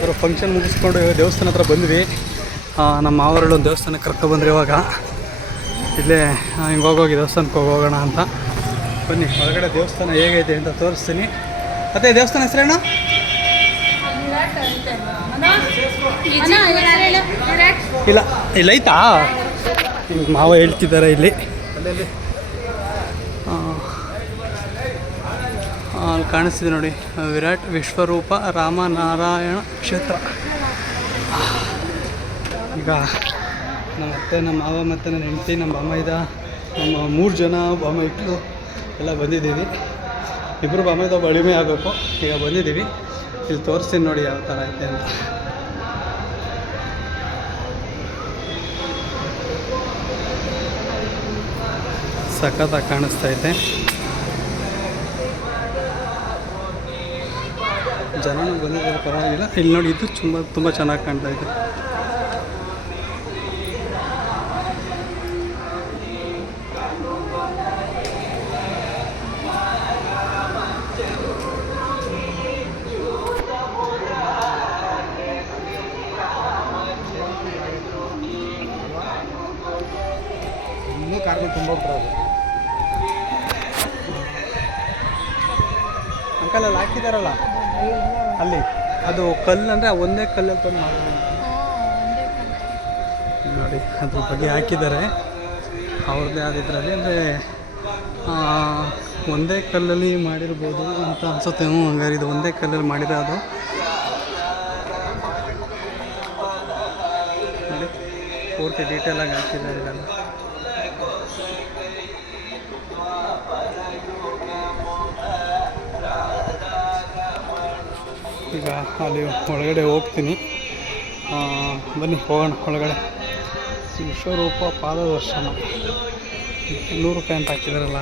ಅವರು ಫಂಕ್ಷನ್ ಮುಗಿಸ್ಕೊಂಡು ದೇವಸ್ಥಾನ ಹತ್ರ ಬಂದ್ವಿ. ನಮ್ಮ ಮಾವರಳು ಒಂದು ದೇವಸ್ಥಾನಕ್ಕೆ ಕರ್ಕೊಬಂದ್ರಿ. ಇವಾಗ ಇಲ್ಲೇ ಹಿಂಗೆ ಹೋಗೋಗಿ ದೇವಸ್ಥಾನಕ್ಕೆ ಹೋಗೋಣ ಅಂತ. ಬನ್ನಿ ಹೊರಗಡೆ ದೇವಸ್ಥಾನ ಹೇಗೈತೆ ಅಂತ ತೋರಿಸ್ತೀನಿ. ಮತ್ತೆ ದೇವಸ್ಥಾನ ಹೆಸರೇನು? ಇಲ್ಲ ಇಲ್ಲೈತಾ? ಮಾವ ಹೇಳ್ತಿದ್ದಾರೆ ಇಲ್ಲಿ. ಅಲ್ಲಿ ಕಾಣಿಸ್ತಿದೆ ನೋಡಿ, ವಿರಾಟ್ ವಿಶ್ವರೂಪ ರಾಮನಾರಾಯಣ ಕ್ಷೇತ್ರ. ಈಗ ನಮ್ಮ ಅತ್ತೆ, ನಮ್ಮ ಮಾವ ಮತ್ತು ನನ್ನ ಹೆಂಡತಿ, ನಮ್ಮ ಅಮ್ಮ ನಮ್ಮ 3 ಜನ ಬಾಮ ಇಟ್ಟು ಎಲ್ಲ ಬಂದಿದ್ದೀವಿ. 2 ಬಾಮ ಇದ್ದಾವೆ, ಅಳಿಮೆ ಆಗಬೇಕು. ಈಗ ಬಂದಿದ್ದೀವಿ, ಇಲ್ಲಿ ತೋರಿಸ್ತೀನಿ ನೋಡಿ ಯಾವ ಥರ ಐತೆ ಅಂತ. ಸಖತ್ತಾಗಿ ಕಾಣಿಸ್ತೈತೆ. ಜನನೂ ಬಂದಿದ್ದಾರೆ, ಪರವಾಗಿಲ್ಲ. ಇಲ್ಲಿ ನೋಡಿ, ಇದು ತುಂಬ ಚೆನ್ನಾಗಿ ಕಾಣ್ತಾಯಿದೆ. ಇನ್ನೂ ಕಾರ್ಗಳು ತುಂಬ ಹೋಗ್ತಾರೆ. ಅಂಕಲ್ ಅಲ್ಲಿ ಹಾಕಿದಾರಲ್ಲ ಅಲ್ಲಿ, ಅದು ಕಲ್ಲು ಅಂದರೆ ಒಂದೇ ಕಲ್ಲಲ್ಲಿ ತಂದು ನೋಡಿ, ಅದ್ರ ಬಗ್ಗೆ ಹಾಕಿದ್ದಾರೆ ಅವ್ರದ್ದೇ ಆದ ಇದರಲ್ಲಿ. ಅಂದರೆ ಒಂದೇ ಕಲ್ಲಲ್ಲಿ ಮಾಡಿರ್ಬೋದು ಅಂತ ಅನ್ಸುತ್ತೆ. ಹಂಗಾರೆ ಇದು ಒಂದೇ ಕಲ್ಲಲ್ಲಿ ಮಾಡಿರೋದು ನೋಡಿ, ಪೂರ್ತಿ ಡೀಟೇಲಾಗಿ ಹಾಕಿದ್ದಾರೆ ಇದೆಲ್ಲ. ಈಗ ಅಲ್ಲಿ ಒಳಗಡೆ ಹೋಗ್ತೀನಿ. ಬನ್ನಿ ಹೋಗೋಣ ಒಳಗಡೆ. ವಿಶ್ವರೂಪ ಪಾದದರ್ಶನ 100 ರೂಪಾಯಿ ಅಂತ ಹಾಕಿದಾರಲ್ಲ.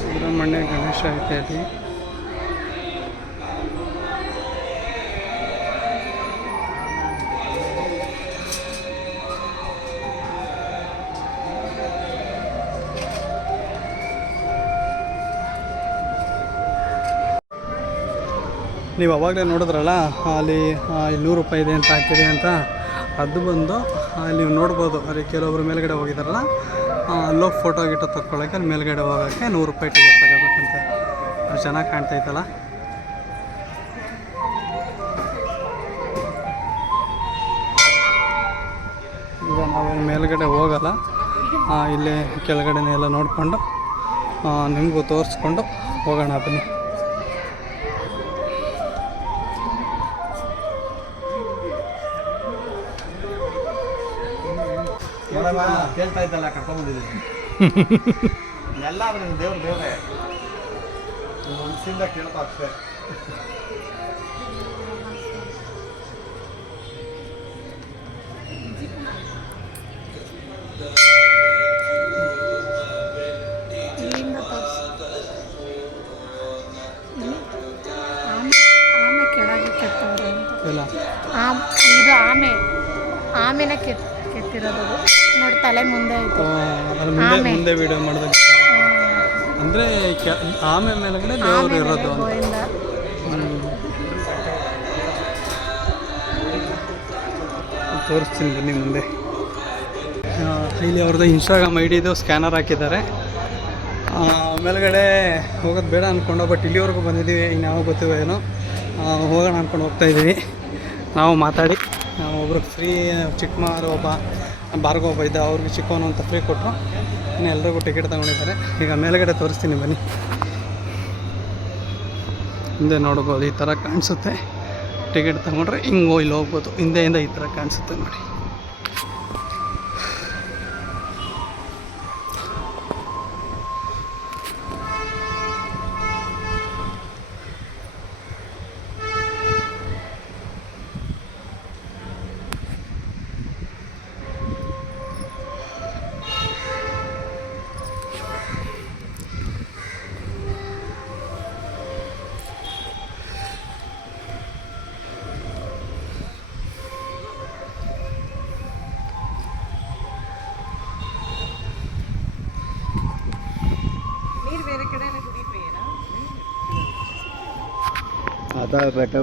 ಸುಬ್ರಹ್ಮಣ್ಯ ಗಣೇಶ ಐತೆ ಅಲ್ಲಿ. ನೀವು ಅವಾಗಲೇ ನೋಡಿದ್ರಲ್ಲ ಅಲ್ಲಿ 100 ರೂಪಾಯಿ ಇದೆ ಅಂತ ಹಾಕಿದೆ ಅಂತ. ಅದು ಬಂದು ಅಲ್ಲಿ ನೀವು ನೋಡ್ಬೋದು. ಅಲ್ಲಿ ಕೆಲವೊಬ್ರು ಮೇಲ್ಗಡೆ ಹೋಗಿದಾರಲ್ಲ, ಅಲ್ಲೋಗಿ ಫೋಟೋ ಗಿಟೋ ತಗೊಳ್ಳೋಕ್ಕೆ ಅಲ್ಲಿ ಮೇಲ್ಗಡೆ ಹೋಗೋಕ್ಕೆ 100 ರೂಪಾಯಿ ಟಿಕೆಟ್ ತಗೋಬೇಕಂತೆ. ಅದು ಚೆನ್ನಾಗಿ ಕಾಣ್ತೈತಲ್ಲ. ಈಗ ನಾವೇನು ಮೇಲ್ಗಡೆ ಹೋಗಲ್ಲ, ಇಲ್ಲೇ ಕೆಳಗಡೆನೇ ಎಲ್ಲ ನೋಡಿಕೊಂಡು ನಿಮಗೂ ತೋರಿಸ್ಕೊಂಡು ಹೋಗೋಣ. ಬನ್ನಿ. ಕೇಳ್ತಾ ಇದ್ದಲ್ಲ, ಕರ್ಕೊಂಡ್ಬಂದಿದ್ದೀನಿ ಎಲ್ಲ. ದೇವ್ರೇ ಮನಸ್ಸಿಂದ ಕೇಳ್ತಾ ಅಷ್ಟೇ. ಆಮೆ ಕೆಳಗೆ ಕೆತ್ತವ್ರೆ. ಇದು ಆಮೆನ ಕೆತ್ತಿರೋದು ನೋಡಿ. ತಲೆ ಮುಂದೆ ಆಯಿತು. ಮುಂದೆ ವಿಡಿಯೋ ಮಾಡಿದಾಗ ಅಂದರೆ ಆಮೆ ಮೇಲ್ಗಡೆ ದೇವರು ಇರೋದು ಅಂತ. ತೋರಿಸ್ತೀನಿ ಬನ್ನಿ ಮುಂದೆ. ಇಲ್ಲಿ ಅವ್ರದ್ದು ಇನ್ಸ್ಟಾಗ್ರಾಮ್ ID ಸ್ಕ್ಯಾನರ್ ಹಾಕಿದ್ದಾರೆ. ಮೇಲ್ಗಡೆ ಹೋಗೋದು ಬೇಡ ಅಂದ್ಕೊಂಡು, ಬಟ್ ಇಲ್ಲಿವರೆಗೂ ಬಂದಿದ್ದೀವಿ. ಇನ್ನು ಯಾವ ಗೊತ್ತಿವೆ ಏನೋ, ಹೋಗೋಣ ಅಂದ್ಕೊಂಡು ಹೋಗ್ತಾಯಿದ್ದೀವಿ. ನಾವು ಮಾತಾಡಿ ಒಬ್ರಿಗೆ ಫ್ರೀ, ಚಿಕ್ಕಮಾರು ಒಬ್ಬ ಭಾರ್ಗವ ಒಬ್ಬ ಇದ್ದ, ಅವ್ರಿಗೆ ಚಿಕ್ಕವನು ಅಂತ ಫ್ರೀ ಕೊಟ್ಟರು. ಇನ್ನು ಎಲ್ರಿಗೂ ಟಿಕೆಟ್ ತಗೊಂಡಿದ್ದಾರೆ. ಈಗ ಮೇಲ್ಗಡೆ ತೋರಿಸ್ತೀನಿ ಬನ್ನಿ. ಹಿಂದೆ ನೋಡ್ಬೋದು, ಈ ಥರ ಕಾಣಿಸುತ್ತೆ. ಟಿಕೆಟ್ ತಗೊಂಡ್ರೆ ಹಿಂಗೆ ಇಲ್ಲಿ ಹೋಗ್ಬೋದು. ಹಿಂದೆಯಿಂದ ಈ ಥರ ಕಾಣಿಸುತ್ತೆ ನೋಡಿ. बेटा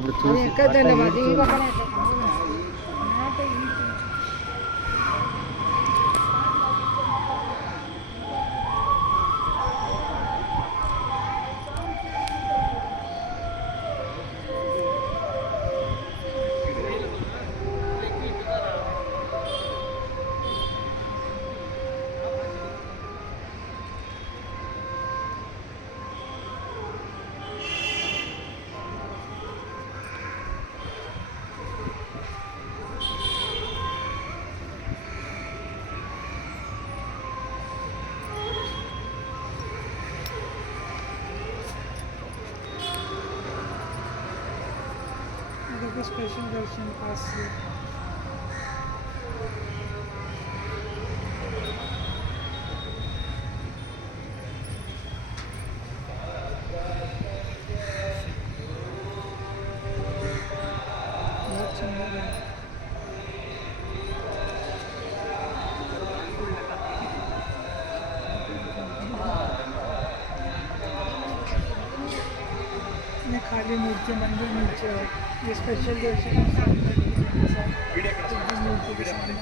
स्पेशल दर्शन पास से बहुत सुंदर है। खाली मूर्ति मंदिर नीचे है, ये स्पेशल दर्शन मूर्ति के सामने।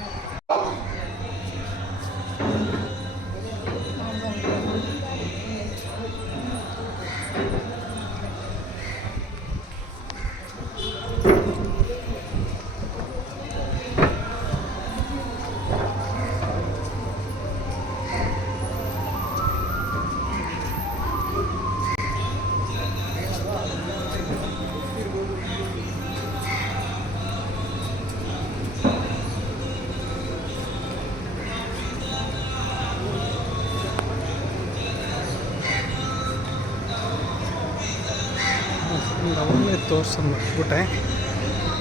ಅವನ್ನೇ ತೋರ್ಸೋದು ಮರ್ತ್ಬಿಟ್ಟೆ,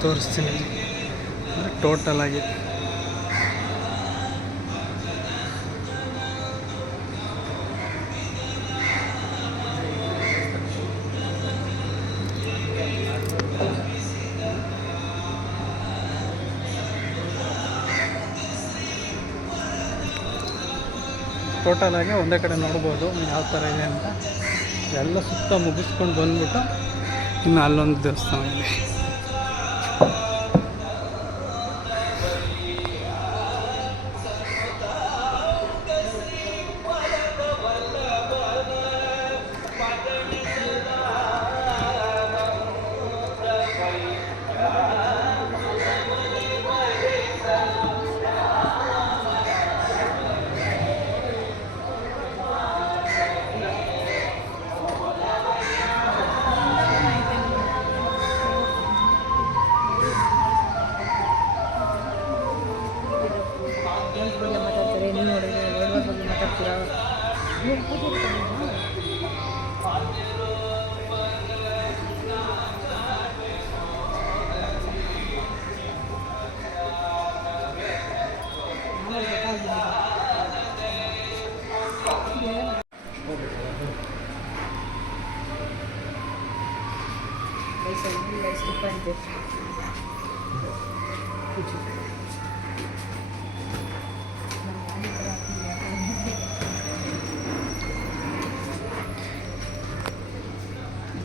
ತೋರಿಸ್ತೀನಿ ಟೋಟಲ್ ಆಗಿ. ಟೋಟಲ್ ಆಗಿ ಒಂದೇ ಕಡೆ ನೋಡ್ಬೋದು ಯಾವ ಥರ ಇದೆ ಅಂತ. ಎಲ್ಲ ಸುತ್ತ ಮುಗಿಸ್ಕೊಂಡು ಬಂದ್ಬಿಟ್ಟು ಇನ್ನು ಅಲ್ಲೊಂದು ದೇವಸ್ಥಾನ ಇದೆ.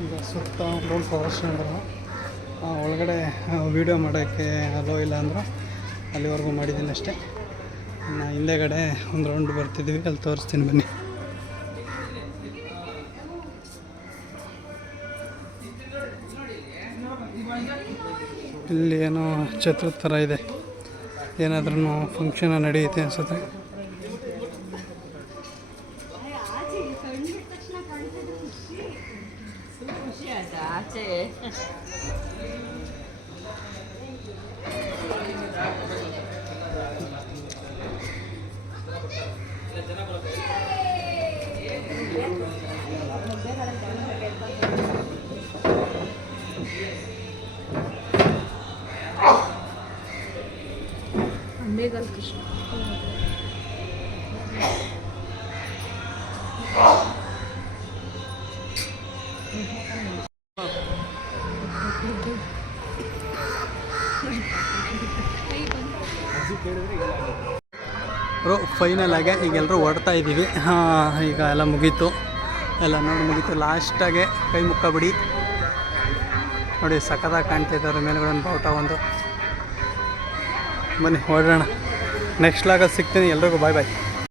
ಈಗ ಸುತ್ತ ರೋಡ್ ಪ್ರದರ್ಶನ ಒಳಗಡೆ ವೀಡಿಯೋ ಮಾಡೋಕ್ಕೆ ಅಲೋ ಇಲ್ಲ ಅಂದರು, ಅಲ್ಲಿವರೆಗೂ ಮಾಡಿದ್ದೀನಿ ಅಷ್ಟೇ. ಇನ್ನು ಹಿಂದೆಗಡೆ ಒಂದು ರೌಂಡ್ ಬರ್ತಿದ್ದೀವಿ, ಅಲ್ಲಿ ತೋರಿಸ್ತೀನಿ ಬನ್ನಿ. ಇಲ್ಲಿ ಏನೋ ಛತ್ರದ ಥರ ಇದೆ, ಏನಾದ್ರೂ ಫಂಕ್ಷನ್ ನಡೆಯುತ್ತೆ ಅನಿಸುತ್ತೆ. अंबेगल कृष्ण ಫೈನಲ್ ಆಗಿ ಈಗ ಎಲ್ಲರೂ ಹೊರಡ್ತಾ ಇದ್ದೀವಿ. ಈಗ ಎಲ್ಲ ಮುಗೀತು, ಎಲ್ಲ ನೋಡಿ ಮುಗೀತು. ಲಾಸ್ಟಾಗೆ ಕೈ ಮುಖ ಬಿಡಿ ನೋಡಿ ಸಖತ್ತಾಗಿ ಕಾಣ್ತಿದ್ದಾರೆ ಮೇಲ್ಗಡೆ ಒಂದು ಬಾವುಟ ಒಂದು. ಬನ್ನಿ ಹೊರಡೋಣ. ನೆಕ್ಸ್ಟ್ ಲಾಗಲ್ಲಿ ಸಿಗ್ತೀನಿ. ಎಲ್ರಿಗೂ ಬಾಯ್ ಬಾಯ್.